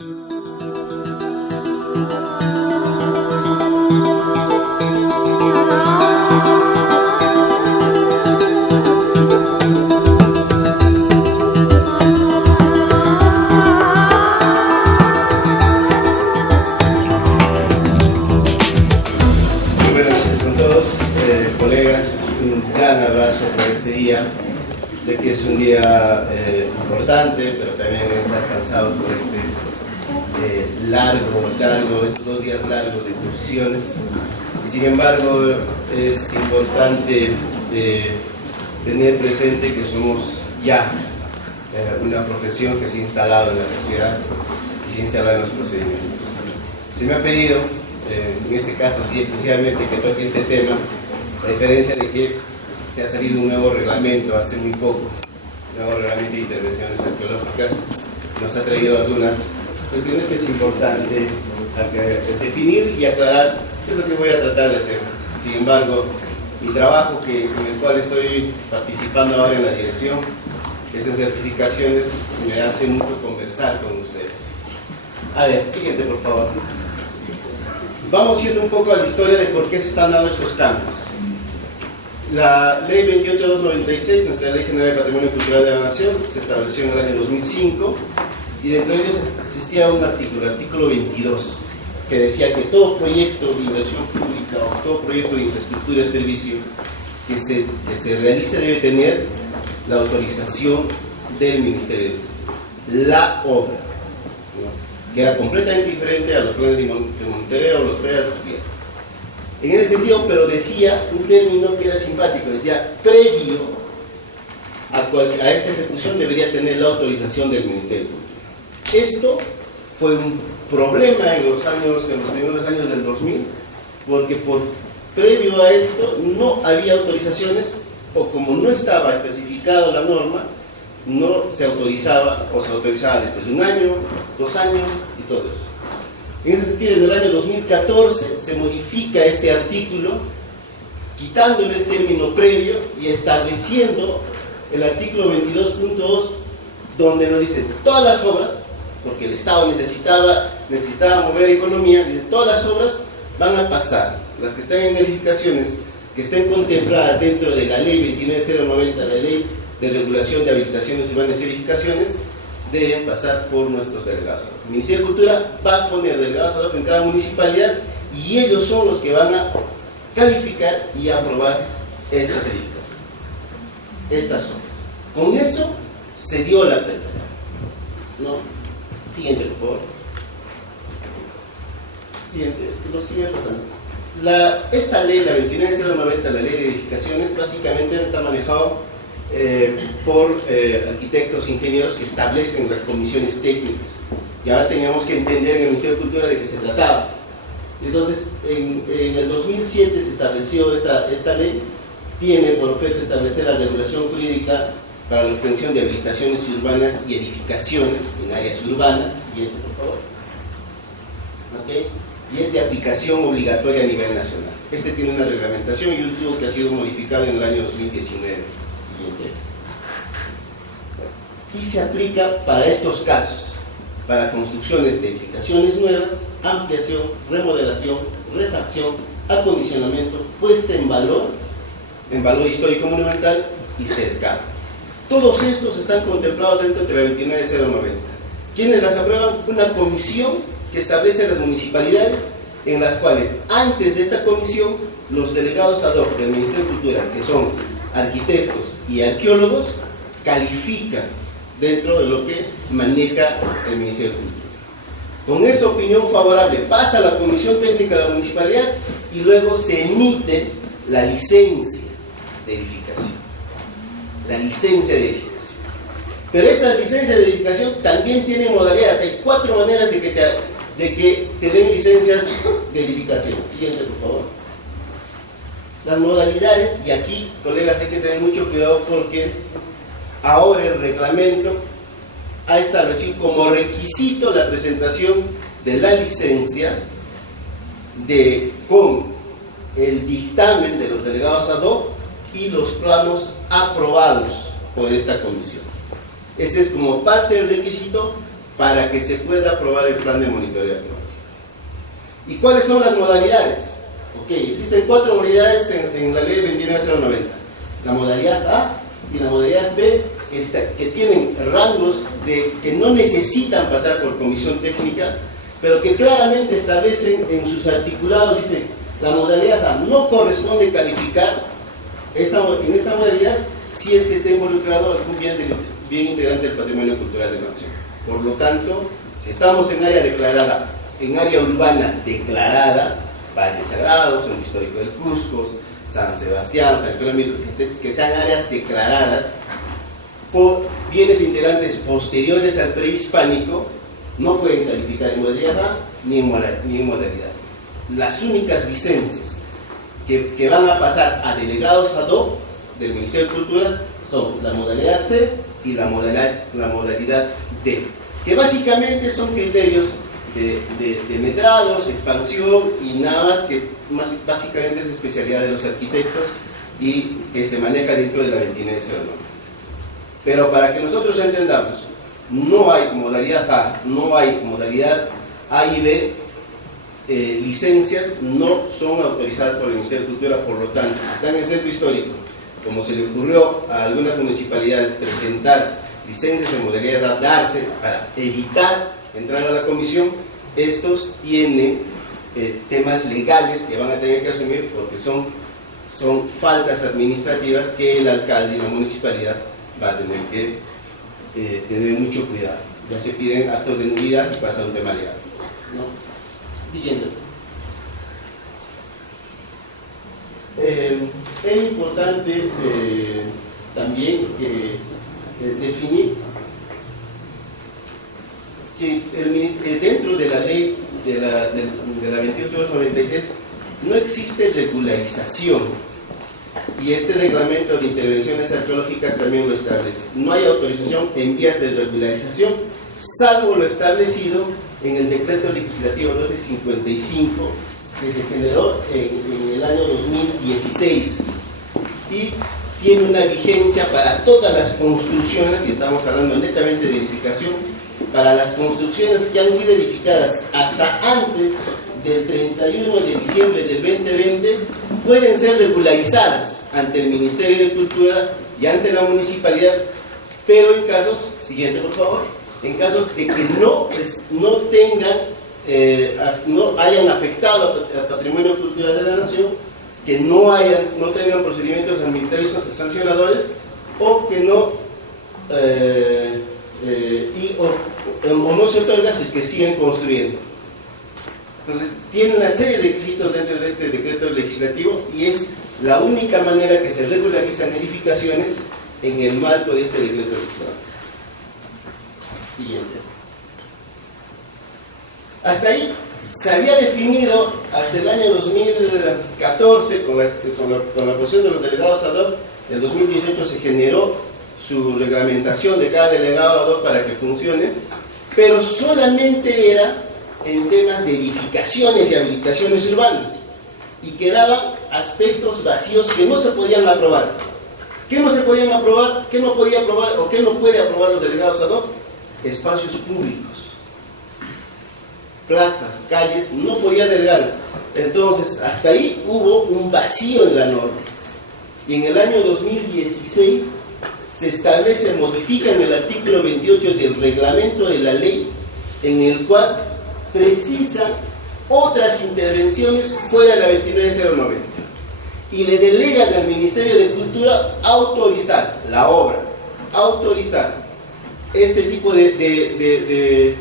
Sé que es un día importante, pero también estar cansado por estos 2 días largos de posiciones. Y sin embargo, es importante tener presente que somos ya una profesión que se ha instalado en la sociedad y se ha instalado en los procedimientos. Se me ha pedido, en este caso sí, exclusivamente que toque este tema, a diferencia de que se ha salido un nuevo reglamento hace muy poco, un nuevo reglamento de intervenciones arqueológicas, nos ha traído algunas cuestiones que es importante definir y aclarar, qué es lo que voy a tratar de hacer. Sin embargo, mi trabajo en el cual estoy participando ahora en la dirección, que es en certificaciones, me hace mucho conversar con ustedes. A ver, siguiente por favor. Vamos yendo un poco a la historia de por qué se están dando estos cambios. La Ley 28296, nuestra Ley General de Patrimonio Cultural de la Nación, se estableció en el año 2005 y dentro de ellos existía un artículo, el artículo 22, que decía que todo proyecto de inversión pública o todo proyecto de infraestructura y servicio que se realice debe tener la autorización del Ministerio de la obra, ¿no? Que era completamente diferente a los planes de monitoreo, los PEAs, los PIAs. En ese sentido, pero decía un término que era simpático, decía, previo a esta ejecución debería tener la autorización del Ministerio de Cultura. Esto fue un problema en los primeros años del 2000, porque previo a esto no había autorizaciones, o como no estaba especificado la norma, no se autorizaba, o se autorizaba después de 1 año, 2 años y todo eso. En ese sentido, en el año 2014 se modifica este artículo, quitándole el término previo y estableciendo el artículo 22.2, donde nos dice todas las obras, porque el Estado necesitaba mover economía, dice todas las obras van a pasar, las que están en edificaciones, que estén contempladas dentro de la Ley 29090, la Ley de Regulación de Habilitaciones Urbanas y Edificaciones, deben pasar por nuestros delegados. El Ministerio de Cultura va a poner delegados ad hoc en cada municipalidad y ellos son los que van a calificar y aprobar estas edificaciones, estas obras. Con eso se dio la prioridad. ¿No? Siguiente, por favor. Siguiente, lo sigue pasando. Esta ley, la 29090, la Ley de Edificaciones, básicamente está manejado por arquitectos, ingenieros que establecen las comisiones técnicas. Y ahora teníamos que entender en el Ministerio de Cultura de qué se trataba. Entonces, en el 2007 se estableció esta ley, tiene por objeto establecer la regulación jurídica para la obtención de habilitaciones urbanas y edificaciones en áreas urbanas. Siguiente, por favor. ¿Okay? Y es de aplicación obligatoria a nivel nacional. Este tiene una reglamentación y un tubo que ha sido modificado en el año 2019. Y se aplica para estos casos, para construcciones de edificaciones nuevas, ampliación, remodelación, refacción, acondicionamiento, puesta en valor histórico monumental y cercado. Todos estos están contemplados dentro de la 29090. ¿Quiénes las aprueban? Una comisión que establece las municipalidades, en las cuales antes de esta comisión los delegados ad hoc del Ministerio de Cultura, que son arquitectos y arqueólogos, califican dentro de lo que maneja el Ministerio de Cultura. Con esa opinión favorable pasa a la Comisión Técnica de la Municipalidad y luego se emite la licencia de edificación. La licencia de edificación. Pero esta licencia de edificación también tiene modalidades. Hay 4 maneras de que te den licencias de edificación. Siguiente, por favor. Las modalidades, y aquí, colegas, hay que tener mucho cuidado porque ahora el reglamento ha establecido como requisito la presentación de la licencia con el dictamen de los delegados ad hoc y los planos aprobados por esta comisión. Este es como parte del requisito para que se pueda aprobar el plan de monitoreo ecológico. ¿Y cuáles son las modalidades? Ok, existen 4 modalidades en la ley 29090. La modalidad A y la modalidad B, que tienen rangos que no necesitan pasar por comisión técnica, pero que claramente establecen en sus articulados, dice, la modalidad A no corresponde calificar en esta modalidad si es que esté involucrado algún bien integrante del patrimonio cultural de la nación. Por lo tanto, si estamos en área declarada, en área urbana declarada, Valle Sagrado, Centro Histórico del Cusco, San Sebastián, San Clemente, que sean áreas declaradas por bienes integrantes posteriores al prehispánico, no pueden calificar en modalidad A ni en modalidad. Las únicas licencias que van a pasar a delegados ad hoc del Ministerio de Cultura son la modalidad C y la modalidad D, que básicamente son criterios de metrados, expansión y nada más, que básicamente es especialidad de los arquitectos y que se maneja dentro de la 2909. Pero para que nosotros entendamos, no hay modalidad A, no hay modalidad A y B, licencias no son autorizadas por el Ministerio de Cultura, por lo tanto, están en el centro histórico. Como se le ocurrió a algunas municipalidades presentar licencias en modalidad A, darse para evitar entrar a la comisión, estos tienen temas legales que van a tener que asumir porque son faltas administrativas que el alcalde y la municipalidad va a tener que tener mucho cuidado. Ya se piden actos de nulidad y pasa a un tema legal, ¿no? Siguiente. Es importante también definir que dentro de la ley de la 28293 no existe regularización, y este reglamento de intervenciones arqueológicas también lo establece. No hay autorización en vías de regularización, salvo lo establecido en el decreto legislativo 1255 que se generó en el año 2016 y tiene una vigencia para todas las construcciones, y estamos hablando netamente de edificación, para las construcciones que han sido edificadas hasta antes del 31 de diciembre del 2020, pueden ser regularizadas ante el Ministerio de Cultura y ante la municipalidad, pero en casos, siguiente por favor, en casos de que no hayan afectado al patrimonio cultural de la nación, que no tengan procedimientos administrativos sancionadores, o que no se otorga si es que siguen construyendo. Entonces, tiene una serie de requisitos dentro de este decreto legislativo y es la única manera que se regularizan edificaciones en el marco de este decreto legislativo. Siguiente. Hasta ahí se había definido hasta el año 2014 con la posición de los delegados ad hoc. En 2018 se generó su reglamentación de cada delegado ad hoc para que funcione, pero solamente era en temas de edificaciones y habilitaciones urbanas, y quedaban aspectos vacíos que no se podían aprobar. ¿Qué no se podían aprobar? ¿Qué no podía aprobar o qué no puede aprobar los delegados ad hoc? Espacios públicos, plazas, calles, no podía delegar. Entonces, hasta ahí hubo un vacío en la norma. Y en el año 2016 se establece, modifica en el artículo 28 del reglamento de la ley, en el cual precisa otras intervenciones fuera de la 29090 y le delegan al Ministerio de Cultura autorizar la obra, autorizar este tipo de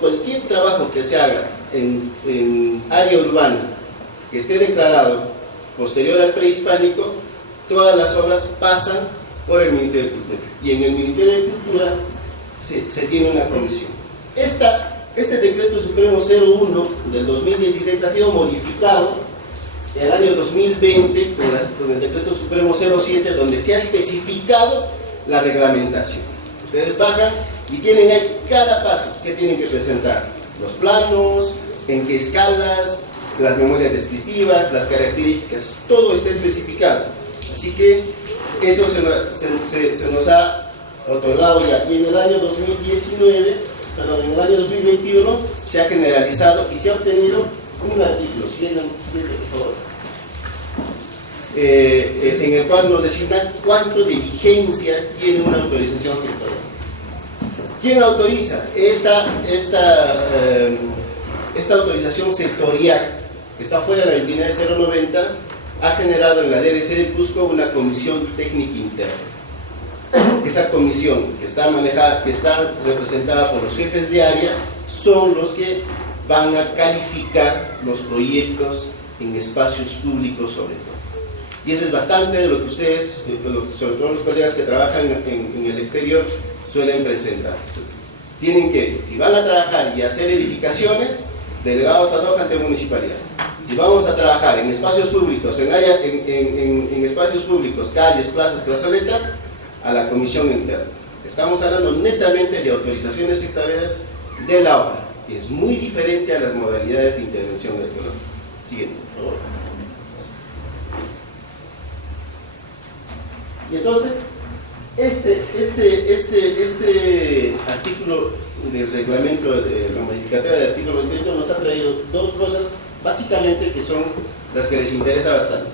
cualquier trabajo que se haga en área urbana que esté declarado posterior al prehispánico. Todas las obras pasan por el Ministerio de Cultura, y en el Ministerio de Cultura se tiene una comisión. Este decreto supremo 01 del 2016 ha sido modificado en el año 2020 con el decreto supremo 07, donde se ha especificado la reglamentación. Ustedes bajan y tienen ahí cada paso que tienen que presentar: los planos, en qué escalas, las memorias descriptivas, las características, todo está especificado. Así que eso se nos ha otorgado ya. Y en el año 2019 pero en el año 2021 se ha generalizado y se ha obtenido un artículo, en el cual nos designa cuánto de vigencia tiene una autorización sectorial. ¿Quién autoriza? Esta autorización sectorial, que está fuera de la 29090, ha generado en la DDC de Cusco una comisión técnica interna. Esa comisión, que está manejada, que está representada por los jefes de área, son los que van a calificar los proyectos en espacios públicos sobre todo. Y eso es bastante de lo que ustedes, sobre todo los colegas que trabajan en el exterior, suelen presentar. Tienen que, si van a trabajar y hacer edificaciones, delegados ad hoc ante municipalidad. Si vamos a trabajar en espacios públicos, en espacios públicos, calles, plazas, plazoletas, a la comisión interna. Estamos hablando netamente de autorizaciones sectoriales de la obra, que es muy diferente a las modalidades de intervención arqueológica. Siguiente, por favor. Y entonces, este artículo del reglamento, de la modificatoria del artículo 28, nos ha traído dos cosas, básicamente, que son las que les interesa bastante.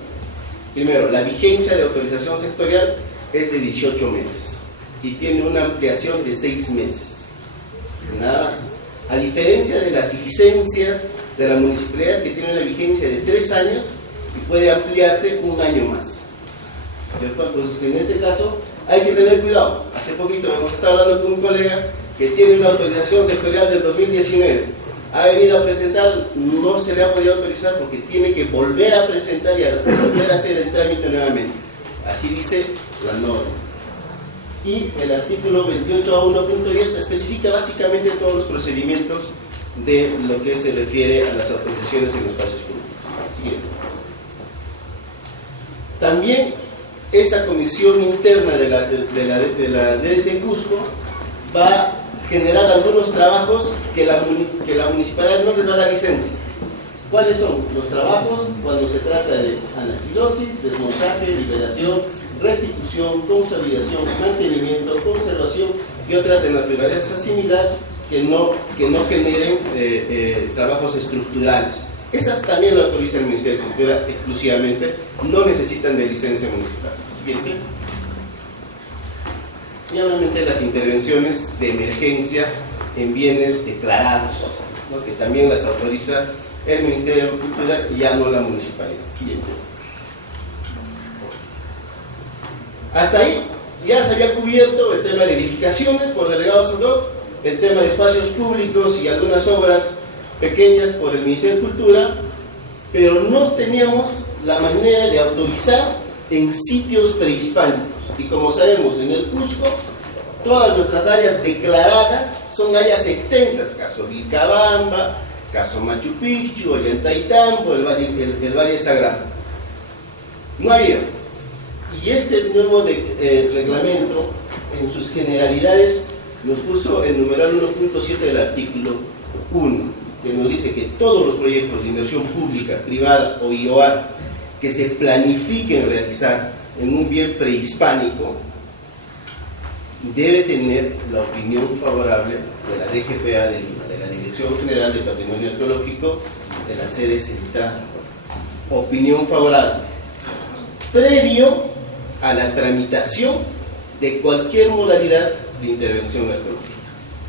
Primero, la vigencia de autorización sectorial es de 18 meses y tiene una ampliación de 6 meses. Nada más. A diferencia de las licencias de la municipalidad, que tiene una vigencia de 3 años y puede ampliarse un año más. Entonces, en este caso, hay que tener cuidado. Hace poquito hemos estado hablando con un colega que tiene una autorización sectorial del 2019. Ha venido a presentar, no se le ha podido autorizar porque tiene que volver a presentar y a volver a hacer el trámite nuevamente. Así dice la norma. Y el artículo 28A1.10 especifica básicamente todos los procedimientos de lo que se refiere a las autorizaciones en espacios públicos. Siguiente. También esta comisión interna de la DDC Cusco va a generar algunos trabajos que la municipalidad no les va a dar licencia. ¿Cuáles son los trabajos? Cuando se trata de anastilosis, desmontaje, liberación, restitución, consolidación, mantenimiento, conservación y otras de naturaleza similar que no generen trabajos estructurales. Esas también lo autoriza el Ministerio de Cultura exclusivamente, no necesitan de licencia municipal. Siguiente. Y obviamente las intervenciones de emergencia en bienes declarados, ¿no?, que también las autoriza el Ministerio de Cultura y ya no la municipalidad. Siguiente. Hasta ahí ya se había cubierto el tema de edificaciones por delegados ad hoc, el tema de espacios públicos y algunas obras pequeñas por el Ministerio de Cultura, pero no teníamos la manera de autorizar en sitios prehispánicos. Y como sabemos, en el Cusco, todas nuestras áreas declaradas son áreas extensas, caso Vilcabamba, caso Machu Picchu, Ollantaytambo, el Valle Sagrado. No había. Y este nuevo reglamento, en sus generalidades, nos puso el numeral 1.7 del artículo 1, que nos dice que todos los proyectos de inversión pública, privada o IOA que se planifiquen realizar en un bien prehispánico debe tener la opinión favorable de la DGPA de Lima, de la Dirección General de Patrimonio Arqueológico de la sede central. Opinión favorable previo a la tramitación de cualquier modalidad de intervención arqueológica.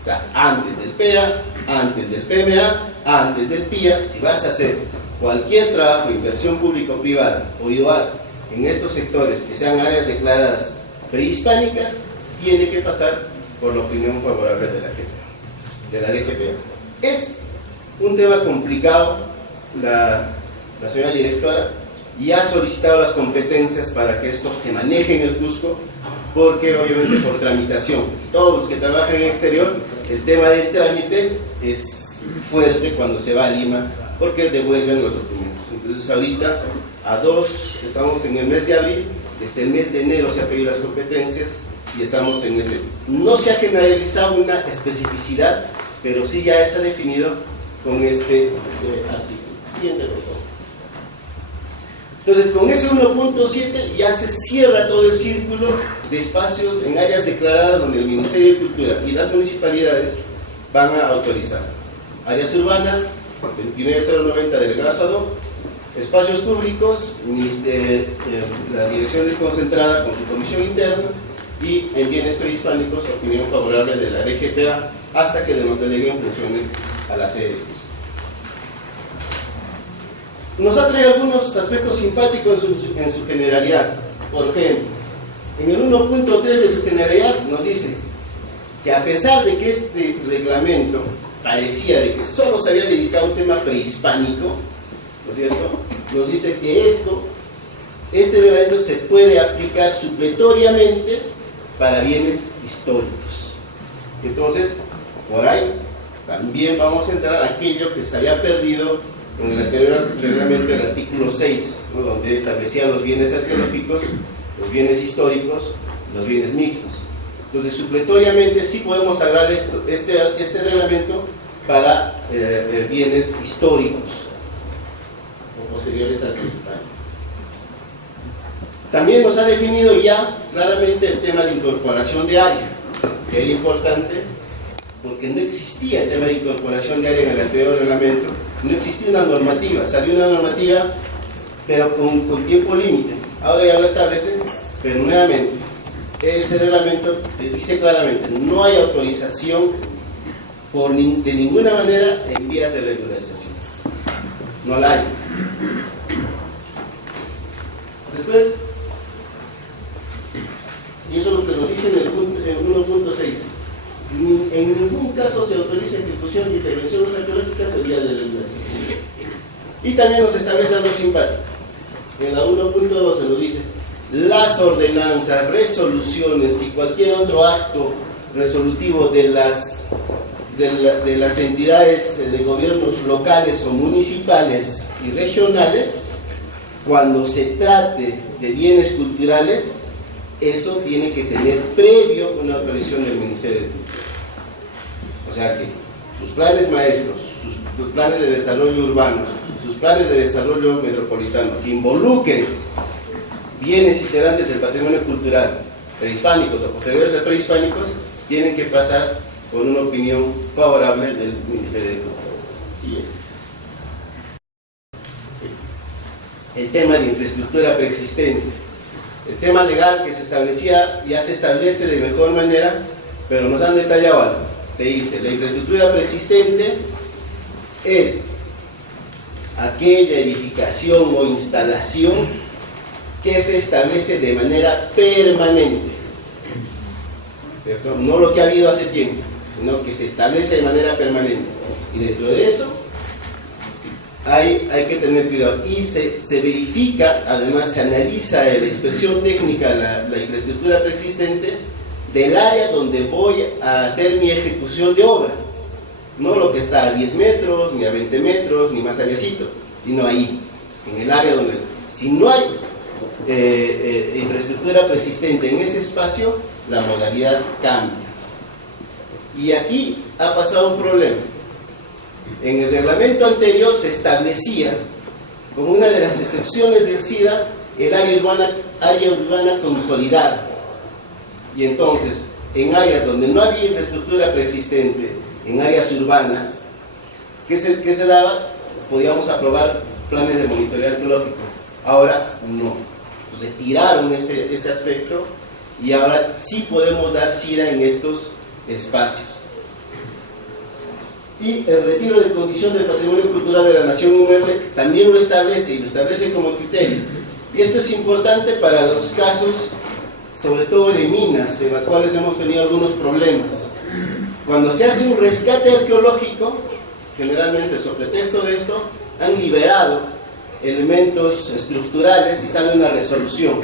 O sea, antes del PEA, antes del PMA, antes del PIA, si vas a hacer cualquier trabajo de inversión pública o privada o IOA en estos sectores que sean áreas declaradas prehispánicas, tiene que pasar por la opinión favorable de la DGPA. Es un tema complicado. La señora directora ya ha solicitado las competencias para que esto se maneje en el Cusco, porque obviamente por tramitación, todos los que trabajan en el exterior, el tema del trámite es fuerte cuando se va a Lima, porque devuelven los documentos. Entonces ahorita, estamos en el mes de abril, desde el mes de enero se han pedido las competencias y estamos en ese. No se ha generalizado una especificidad, pero sí ya se ha definido con este artículo. Siguiente, por favor. Entonces, con ese 1.7 ya se cierra todo el círculo de espacios en áreas declaradas donde el Ministerio de Cultura y las municipalidades van a autorizar. Áreas urbanas, 29090 delegados ad hoc, espacios públicos, la dirección desconcentrada con su comisión interna, y en bienes prehispánicos, opinión favorable de la RGPA, hasta que nos deleguen funciones a la sede. Nos ha traído algunos aspectos simpáticos en su generalidad. Por ejemplo, en el 1.3 de su generalidad nos dice que a pesar de que este reglamento parecía de que solo se había dedicado a un tema prehispánico, ¿no es cierto?, nos dice que este reglamento se puede aplicar supletoriamente para bienes históricos. Entonces, por ahí también vamos a entrar a aquello que se había perdido en el anterior reglamento, el artículo 6, ¿no?, donde establecía los bienes arqueológicos, los bienes históricos, los bienes mixtos. Entonces, supletoriamente sí podemos hablar este reglamento para bienes históricos o posteriores al prehispánico. También nos ha definido ya claramente el tema de incorporación de área, que era importante porque no existía el tema de incorporación de área en el anterior reglamento, no existía una normativa, salió una normativa pero con tiempo límite. Ahora ya lo establecen, pero nuevamente este reglamento dice claramente: no hay autorización de ninguna manera en vías de regularización. No la hay. Después, y eso es lo que nos dice en el 1.6, en ningún caso se autoriza ejecución de intervenciones arqueológicas en vías de regularización. Y también nos establece algo simpático. En la 1.2 se nos dice: las ordenanzas, resoluciones y cualquier otro acto resolutivo de las entidades de gobiernos locales o municipales y regionales, cuando se trate de bienes culturales, eso tiene que tener previo una autorización del Ministerio de Cultura. O sea que sus planes maestros, sus planes de desarrollo urbano, sus planes de desarrollo metropolitano, que involucren bienes integrantes del patrimonio cultural, prehispánicos o posteriores a prehispánicos, tienen que pasar por una opinión favorable del Ministerio de Cultura. Siguiente. El tema de infraestructura preexistente. El tema legal que se establecía ya se establece de mejor manera, pero nos han detallado algo. Te dice: la infraestructura preexistente es aquella edificación o instalación que se establece de manera permanente, ¿cierto? No lo que ha habido hace tiempo, sino que se establece de manera permanente. Y dentro de eso hay que tener cuidado. Y se verifica, además se analiza en la inspección técnica la infraestructura preexistente del área donde voy a hacer mi ejecución de obra. No lo que está a 10 metros, ni a 20 metros, ni más allácito, sino ahí, en el área donde... Si no hay infraestructura preexistente en ese espacio, la modalidad cambia. Y aquí ha pasado un problema. En el reglamento anterior se establecía, como una de las excepciones del SIDA, el área urbana consolidada. Y entonces, en áreas donde no había infraestructura preexistente, en áreas urbanas, ¿qué se daba? Podíamos aprobar planes de monitoreo arqueológico. Ahora no. Retiraron ese aspecto y ahora sí podemos dar SIDA en estos espacios. Y el retiro de condición del patrimonio cultural de la nación inmueble también lo establece, y lo establece como criterio. Y esto es importante para los casos, sobre todo de minas, en las cuales hemos tenido algunos problemas. Cuando se hace un rescate arqueológico, generalmente sobre pretexto de esto, han liberado elementos estructurales y sale una resolución.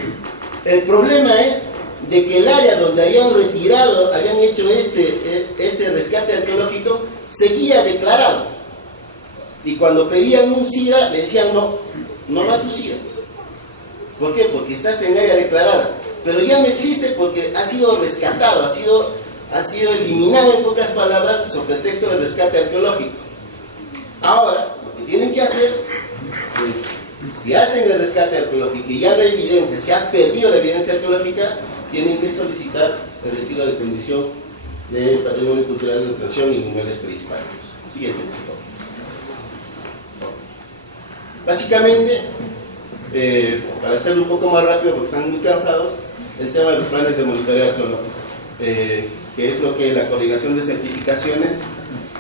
El problema es de que el área donde habían retirado, habían hecho este rescate arqueológico, seguía declarado. Y cuando pedían un SIDA, le decían: no va tu SIDA. ¿Por qué? Porque estás en área declarada. Pero ya no existe porque ha sido rescatado, ha sido eliminado, en pocas palabras, sobre pretexto del rescate arqueológico. Ahora, lo que tienen que hacer, pues, si hacen el rescate arqueológico y ya no hay evidencia, se ha perdido la evidencia arqueológica, tienen que solicitar el retiro de condición de patrimonio cultural de nutrición y inmuebles prehispánicos. Siguiente, por favor. Básicamente, para hacerlo un poco más rápido porque están muy cansados, el tema de los planes de monitoreo arqueológico, que es lo que la coordinación de certificaciones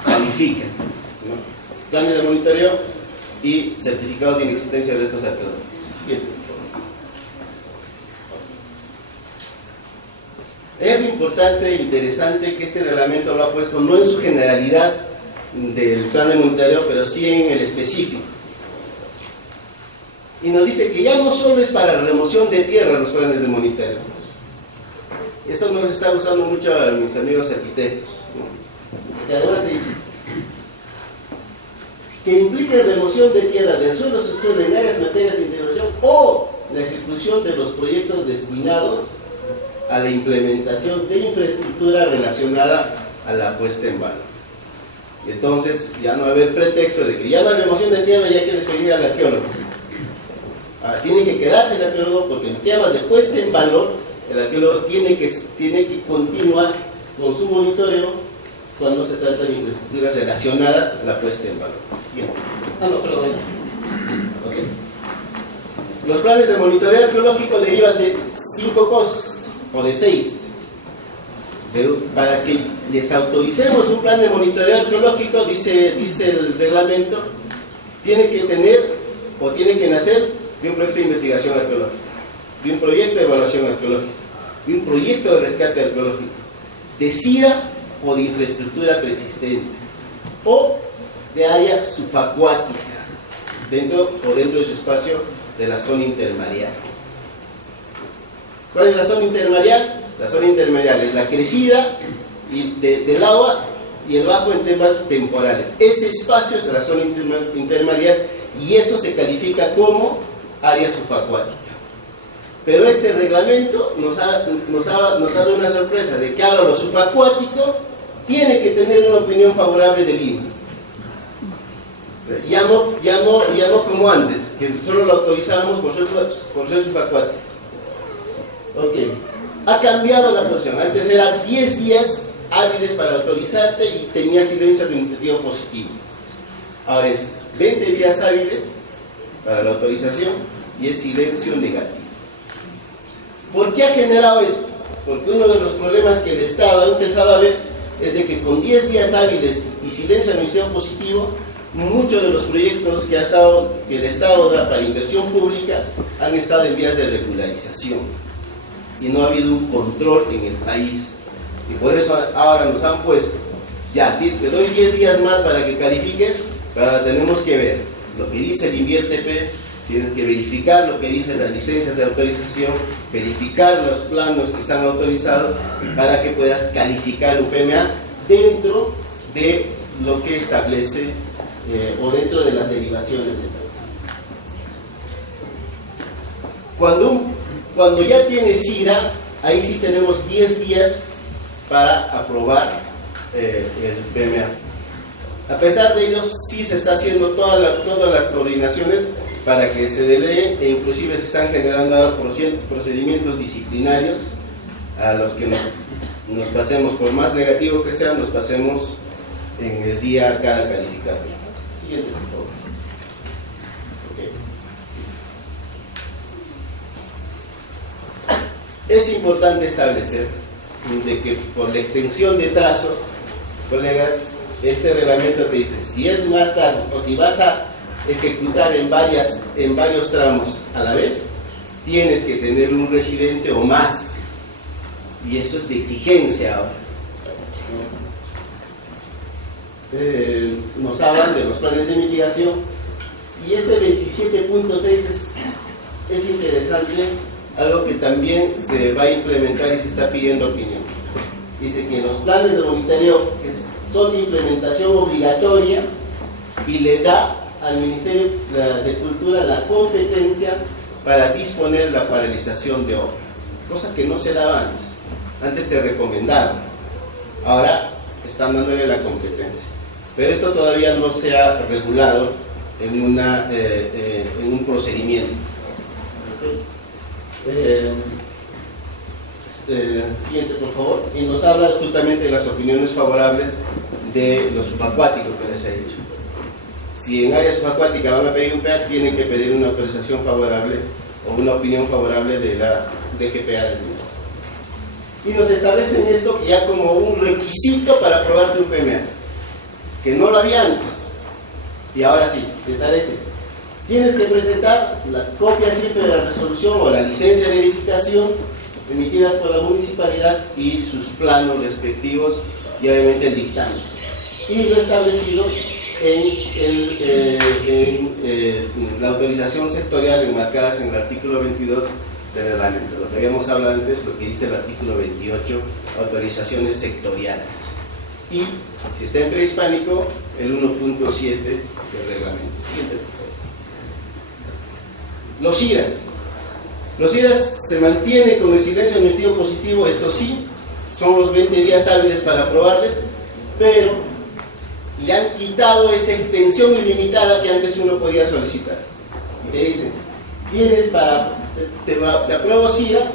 califica, ¿no? Planes de monitoreo y certificados de inexistencia de restos arqueológicos. Siguiente. Es algo importante e interesante que este reglamento lo ha puesto no en su generalidad del plan de monitoreo, pero sí en el específico. Y nos dice que ya no solo es para remoción de tierra los planes de monitoreo. Esto no se está usando mucho a mis amigos arquitectos, ¿no? Que además se dice que implique remoción de tierra del suelo subsuelo en áreas materias de integración o la ejecución de los proyectos destinados a la implementación de infraestructura relacionada a la puesta en valor. Entonces ya no va a haber pretexto de que ya no hay remoción de tierra y hay que despedir al arqueólogo. Tiene que quedarse el arqueólogo porque en temas de puesta en valor el arqueólogo tiene que continuar con su monitoreo cuando se trata de infraestructuras relacionadas a la puesta en valor. Siguiente. Perdón. Okay. Los planes de monitoreo arqueológico derivan de 5 cosas o de 6. Pero para que les autoricemos un plan de monitoreo arqueológico, dice el reglamento, tiene que tener o tiene que nacer de un proyecto de investigación arqueológica, de un proyecto de evaluación arqueológica, de un proyecto de rescate arqueológico, de SIRA o de infraestructura preexistente, o de área subacuática, dentro de su espacio de la zona intermareal. ¿Cuál es la zona intermareal? La zona intermareal es la crecida del agua y el bajo en temas temporales. Ese espacio es la zona intermareal y eso se califica como área subacuática. Pero este reglamento nos ha dado una sorpresa de que ahora lo subacuático tiene que tener una opinión favorable del INAH. Ya no como antes, que solo lo autorizábamos por ser subacuáticos. Ok, ha cambiado la posición. Antes eran 10 días hábiles para autorizarte y tenía silencio administrativo positivo. Ahora es 20 días hábiles para la autorización y es silencio negativo. ¿Por qué ha generado esto? Porque uno de los problemas que el Estado ha empezado a ver es de que con 10 días hábiles y silencio administrativo positivo, muchos de los proyectos que el Estado da para inversión pública han estado en vías de regularización y no ha habido un control en el país. Y por eso ahora nos han puesto, ya, te doy 10 días más para que califiques, pero ahora tenemos que ver lo que dice el INVIERTP, tienes que verificar lo que dicen las licencias de autorización, verificar los planos que están autorizados para que puedas calificar un PMA dentro de lo que establece o dentro de las derivaciones de cuando ya tienes SIRA, ahí sí tenemos 10 días para aprobar el PMA. A pesar de ello, sí se está haciendo todas las coordinaciones para que se deleen e inclusive se están generando ahora procedimientos disciplinarios a los que nos pasemos, por más negativo que sea, nos pasemos en el día a cada calificador. Siguiente, por favor. Okay. Es importante establecer de que por la extensión de trazo, colegas, este reglamento te dice, si es más trazo o si vas a ejecutar en varios tramos a la vez, tienes que tener un residente o más, y eso es de exigencia ahora. Nos hablan de los planes de mitigación y este 27.6 es interesante, algo que también se va a implementar y se está pidiendo opinión. Dice que los planes de monitoreo son de implementación obligatoria y le da al Ministerio de Cultura la competencia para disponer la paralización de obra, cosa que no se daba antes. Antes te recomendaban, ahora están dándole la competencia, pero esto todavía no se ha regulado en un procedimiento. siguiente, por favor, y nos habla justamente de las opiniones favorables de lo subacuático que les he dicho. Si en área subacuática van a pedir un PEAC, tienen que pedir una autorización favorable o una opinión favorable de la DGPA del mundo. Y nos establecen esto ya como un requisito para aprobarte un PMA, que no lo había antes, y ahora sí, te establece. Tienes que presentar la copia siempre de la resolución o la licencia de edificación emitidas por la municipalidad y sus planos respectivos y obviamente el dictamen. Y lo establecido en la autorización sectorial enmarcadas en el artículo 22 del reglamento. Lo que habíamos hablado antes, lo que dice el artículo 28, autorizaciones sectoriales. Y si está en prehispánico, el 1.7 del reglamento. Siguiente, por favor. Los IRAS. Los IRAS se mantiene con el silencio administrativo positivo, esto sí, son los 20 días hábiles para aprobarles, pero le han quitado esa extensión ilimitada que antes uno podía solicitar. Y te dicen, tienes te apruebo SIRA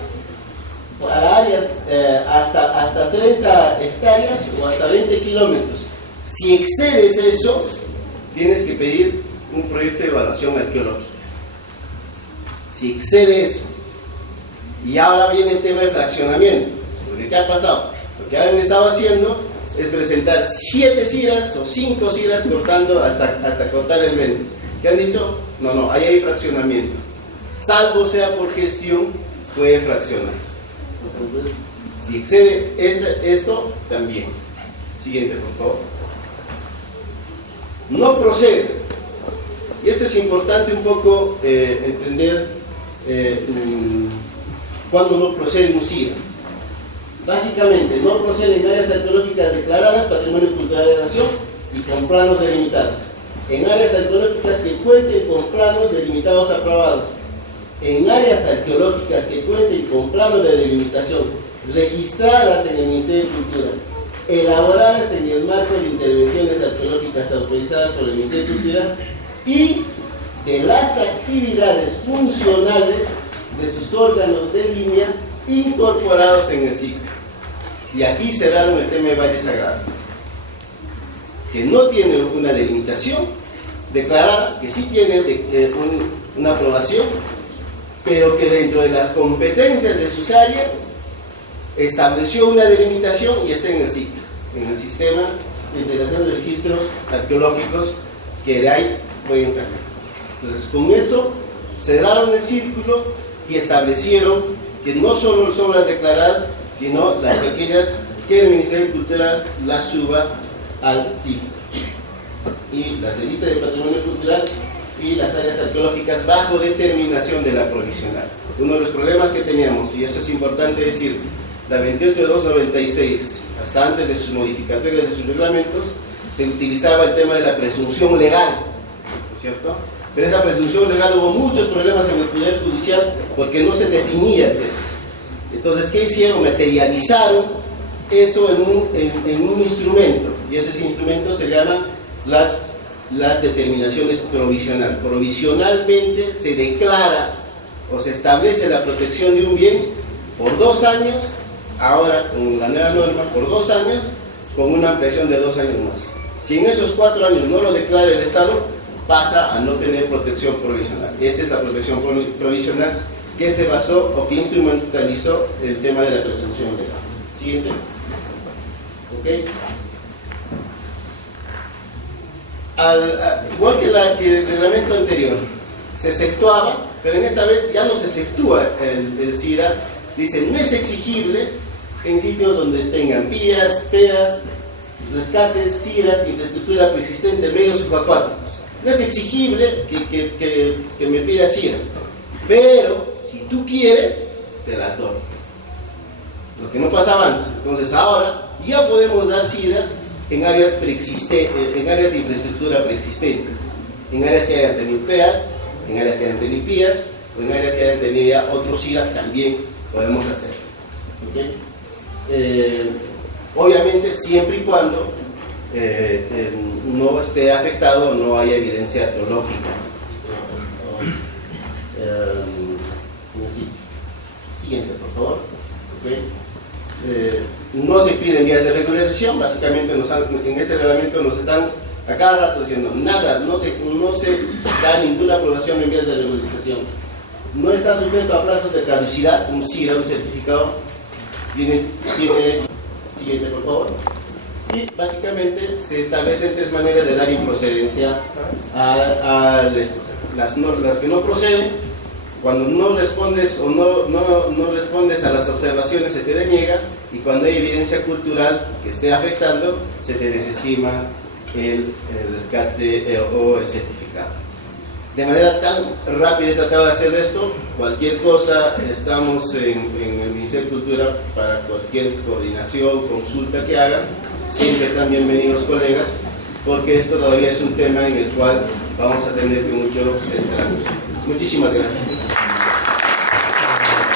para áreas hasta 30 hectáreas o hasta 20 kilómetros. Si excedes eso, tienes que pedir un proyecto de evaluación arqueológica. Si excede eso. Y ahora viene el tema de fraccionamiento. Porque ¿qué ha pasado? Lo que han estado haciendo es presentar 7 SIRAs o 5 SIRAs cortando hasta cortar el 20. ¿Qué han dicho? No, ahí hay fraccionamiento. Salvo sea por gestión, puede fraccionarse. Entonces, si excede esto, también. Siguiente, por favor. No procede. Y esto es importante un poco entender cuando no procede un SIRA. Básicamente, no procede en áreas arqueológicas declaradas Patrimonio Cultural de la Nación y con planos delimitados. En áreas arqueológicas que cuenten con planos delimitados aprobados. En áreas arqueológicas que cuenten con planos de delimitación registradas en el Ministerio de Cultura, elaboradas en el marco de intervenciones arqueológicas autorizadas por el Ministerio de Cultura y de las actividades funcionales de sus órganos de línea incorporados en el ciclo. Y aquí cerraron el tema de Valle Sagrado, que no tiene una delimitación declarada, que sí tiene una aprobación, pero que dentro de las competencias de sus áreas estableció una delimitación y está en el ciclo, en el sistema de integración de registros arqueológicos que de ahí pueden sacar. Entonces, con eso cerraron el círculo y establecieron que no solo son las declaradas, sino las aquellas que el Ministerio de Cultura las suba al ciclo. Y las revistas de patrimonio cultural y las áreas arqueológicas bajo determinación de la provisional. Uno de los problemas que teníamos, y eso es importante decir, la 28296, hasta antes de sus modificatorias de sus reglamentos, se utilizaba el tema de la presunción legal, ¿cierto? Pero esa presunción legal hubo muchos problemas en el Poder Judicial porque no se definía el tema. Entonces, ¿qué hicieron? Materializaron eso en un instrumento, y ese instrumento se llama las determinaciones provisionales. Provisionalmente se declara o se establece la protección de un bien por 2 años, ahora con la nueva norma por 2 años, con una ampliación de 2 años más. Si en esos 4 años no lo declara el Estado, pasa a no tener protección provisional. Esa es la protección provisional que se basó o que instrumentalizó el tema de la presunción legal. Siguiente. ¿Ok? Igual que el reglamento anterior, se exceptuaba, pero en esta vez ya no se exceptúa el SIRA. Dice, no es exigible en sitios donde tengan vías, PEAs, rescates, SIRAs, infraestructura preexistente, medios subacuáticos. No es exigible que me pida SIRA, pero si tú quieres, te las doy. Lo que no pasaba antes. Entonces ahora ya podemos dar SIRAs en áreas de infraestructura preexistente, en áreas que hayan tenido PEAs, en áreas que hayan tenido PIAs, o en áreas que hayan tenido ya otro SIRA, también podemos hacer. ¿Okay? Obviamente siempre y cuando no esté afectado o no haya evidencia arqueológica. Siguiente, por favor. ¿Okay? no se piden vías de regularización. Básicamente en este reglamento nos están a cada rato diciendo nada, no se da ninguna aprobación en vías de regularización. No está sujeto a plazos de caducidad, como si era un certificado. Siguiente, por favor. Y básicamente se establecen 3 maneras de dar improcedencia a las que no proceden. Cuando no respondes o no respondes a las observaciones, se te deniega, y cuando hay evidencia cultural que esté afectando, se te desestima el rescate o el certificado. De manera tan rápida he tratado de hacer esto. Cualquier cosa, estamos en el Ministerio de Cultura para cualquier coordinación, consulta que hagan. Siempre están bienvenidos, colegas, porque esto todavía es un tema en el cual vamos a tener que mucho centrarnos. Muchísimas gracias.